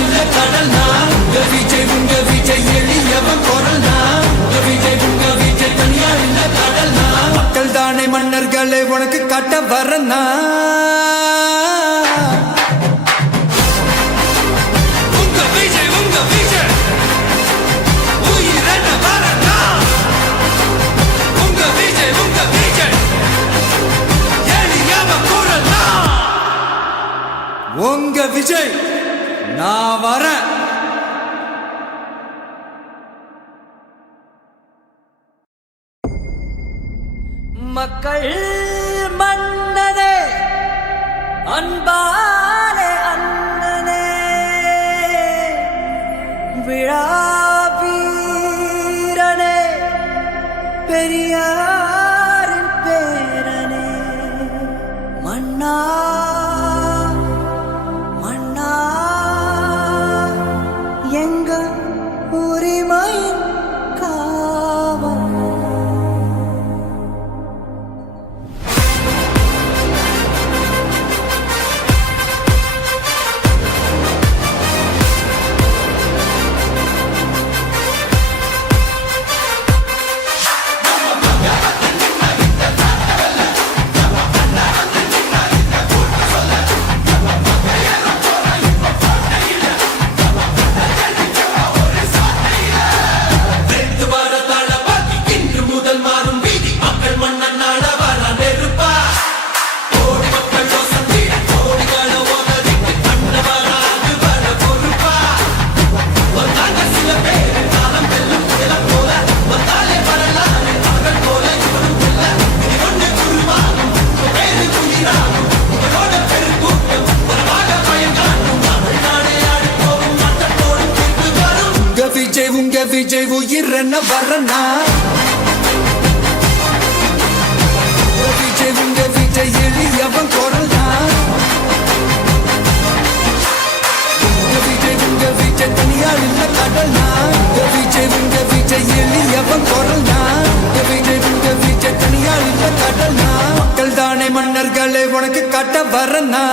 இல்ல கடல்னா உங்க விஜய் உங்க விஜய் எளியவன் குரல்னா உங்க விஜய் உங்க விஜய் தனியா இல்ல கடல்னா மக்கள் தானே மன்னர்களே உனக்கு காட்ட வரனா உங்க விஜய் நான் வரேன். மக்கள் மன்னதே அன்பாலே அண்ணனே விழா வீரனே பெரியாரின் பேரனே மன்னா என்ன வரனா விஜய் உங்க விஜய் எளியவன் குரல்னா? உங்க விஜய் உங்க விஜய் தனியா இல்ல கடல்னா? உங்க விஜய் உங்க விஜய் எளியவன் குரல்னா? உங்க விஜய் உங்க விஜய் தனியா இல்ல கடல்னா? மக்கள் தானே மன்னர்களே உனக்கு கட்ட வரனா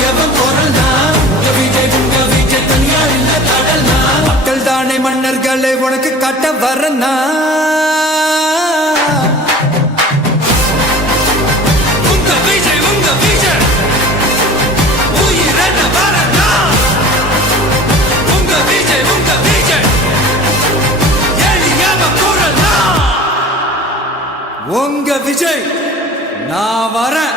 எவன் எளியவன் உங்க விஜய் உங்க விஜய் தனியா இல்ல கடல்னா மக்கள் தானே மன்னர்களை உனக்கு கட்ட வரனா உங்க விஜய் நான் வரேன்.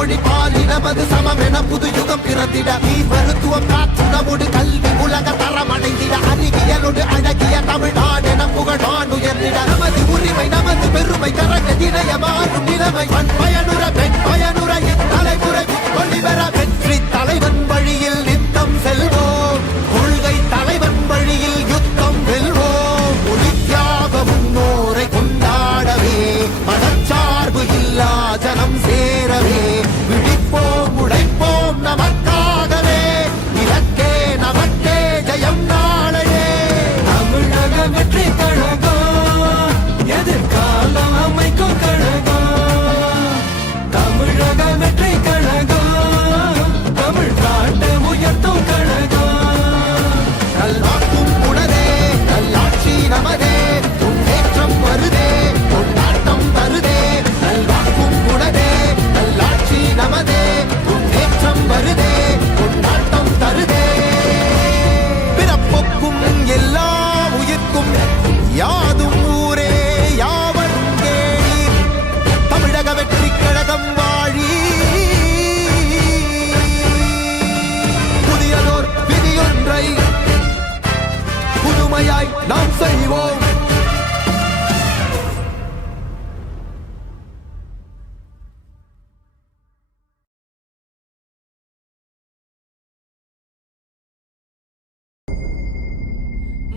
மொழி பால் இனமது சமம் புது யுகம் பிறந்திட. நீ மருத்துவம் காத்துணவோடு கல்வி உலக தரமடைந்திட. அறிவியலோடு அழகிய தமிழ்நாடு என புகழான் உயர்ந்திட. நமது உரிமை நமது பெருமை கரக இணைய மாறும் நிலைமை. பண் பயனுற பெண் பயனுற இத்தலைமுறை ஒளிவர வெற்றி. தலைவன் வழியில் நித்தம் செல்வோம்.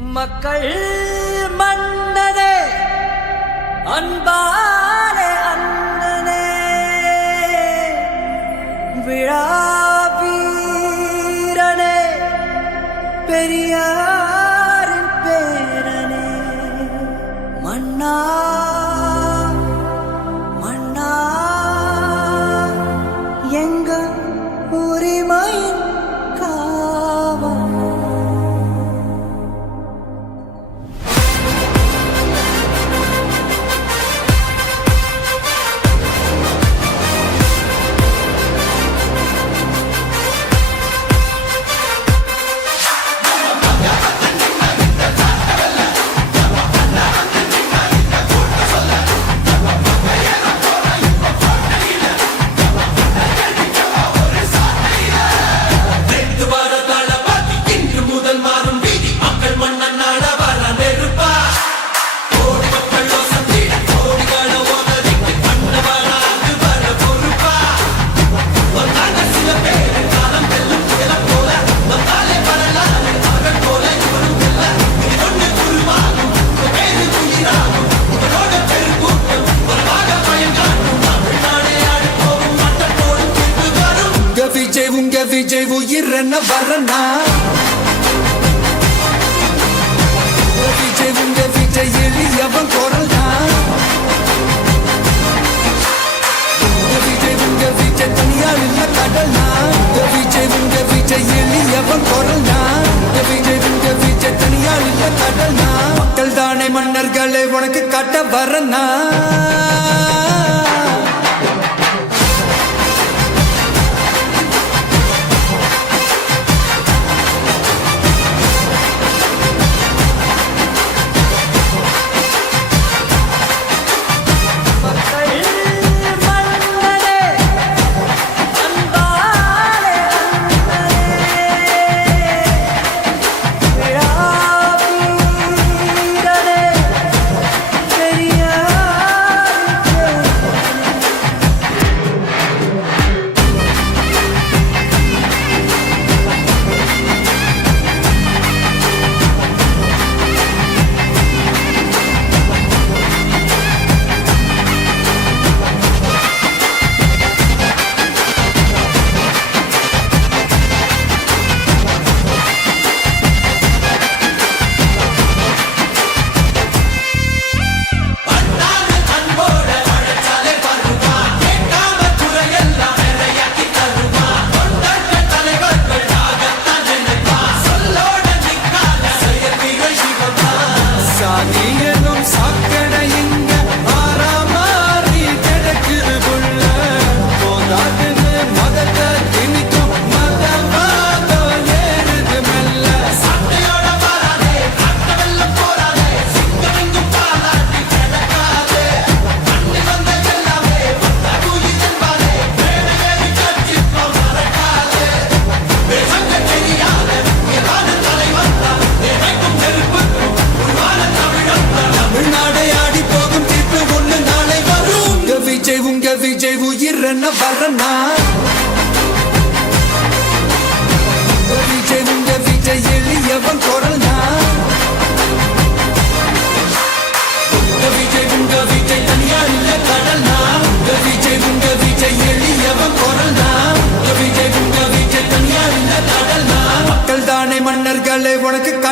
மக்கள் மன்னனே அன்பாலே அண்ணனே விழா வீரனே பெரியாரின் பேரனே. மன்னா இரன வரனா விஜய் உங்க விஜய் எளியவன் குரல் தான் விஜய் உங்க விஜய் தனியா இல்ல கடல் தான் விஜய் உங்க விஜய் எளியவன் குரல் தான் விஜய் உங்க விஜய் தனியா இல்ல கடல் தான் மக்கள் தானே மன்னர்களை உனக்கு கட்ட வரனா?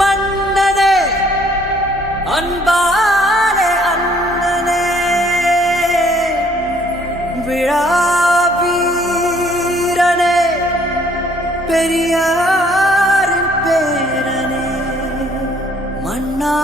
மன்னனே அன்பாலே அண்ணனே விழாவீரனே பெரியாரின் பேரனே. மன்னா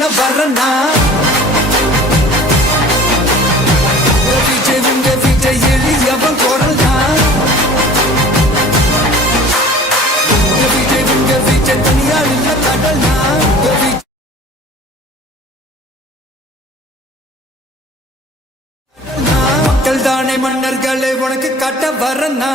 பண்ண வர்றனா விஜய் உங்க விஜய் எளியவன் குரல் தான் விஜய் உங்க விஜய் தனியா இல்ல கடல் தான் தானே மன்னர்களை உனக்கு கட்ட வரனா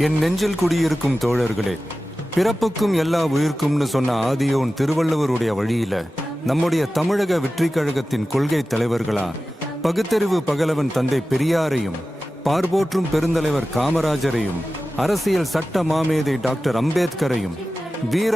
என் நெஞ்சில் குடியிருக்கும் தோழர்களே பிறப்புக்கும் எல்லா உயிர்க்கும்னு சொன்ன ஆதியோன் திருவள்ளுவருடைய வழியில நம்முடைய தமிழக வெற்றி கழகத்தின் கொள்கை தலைவர்களா பகுத்தறிவு பகலவன் தந்தை பெரியாரையும் பார்போற்றும் பெருந்தலைவர் காமராஜரையும் அரசியல் சட்ட மாமேதை டாக்டர் அம்பேத்கரையும் வீர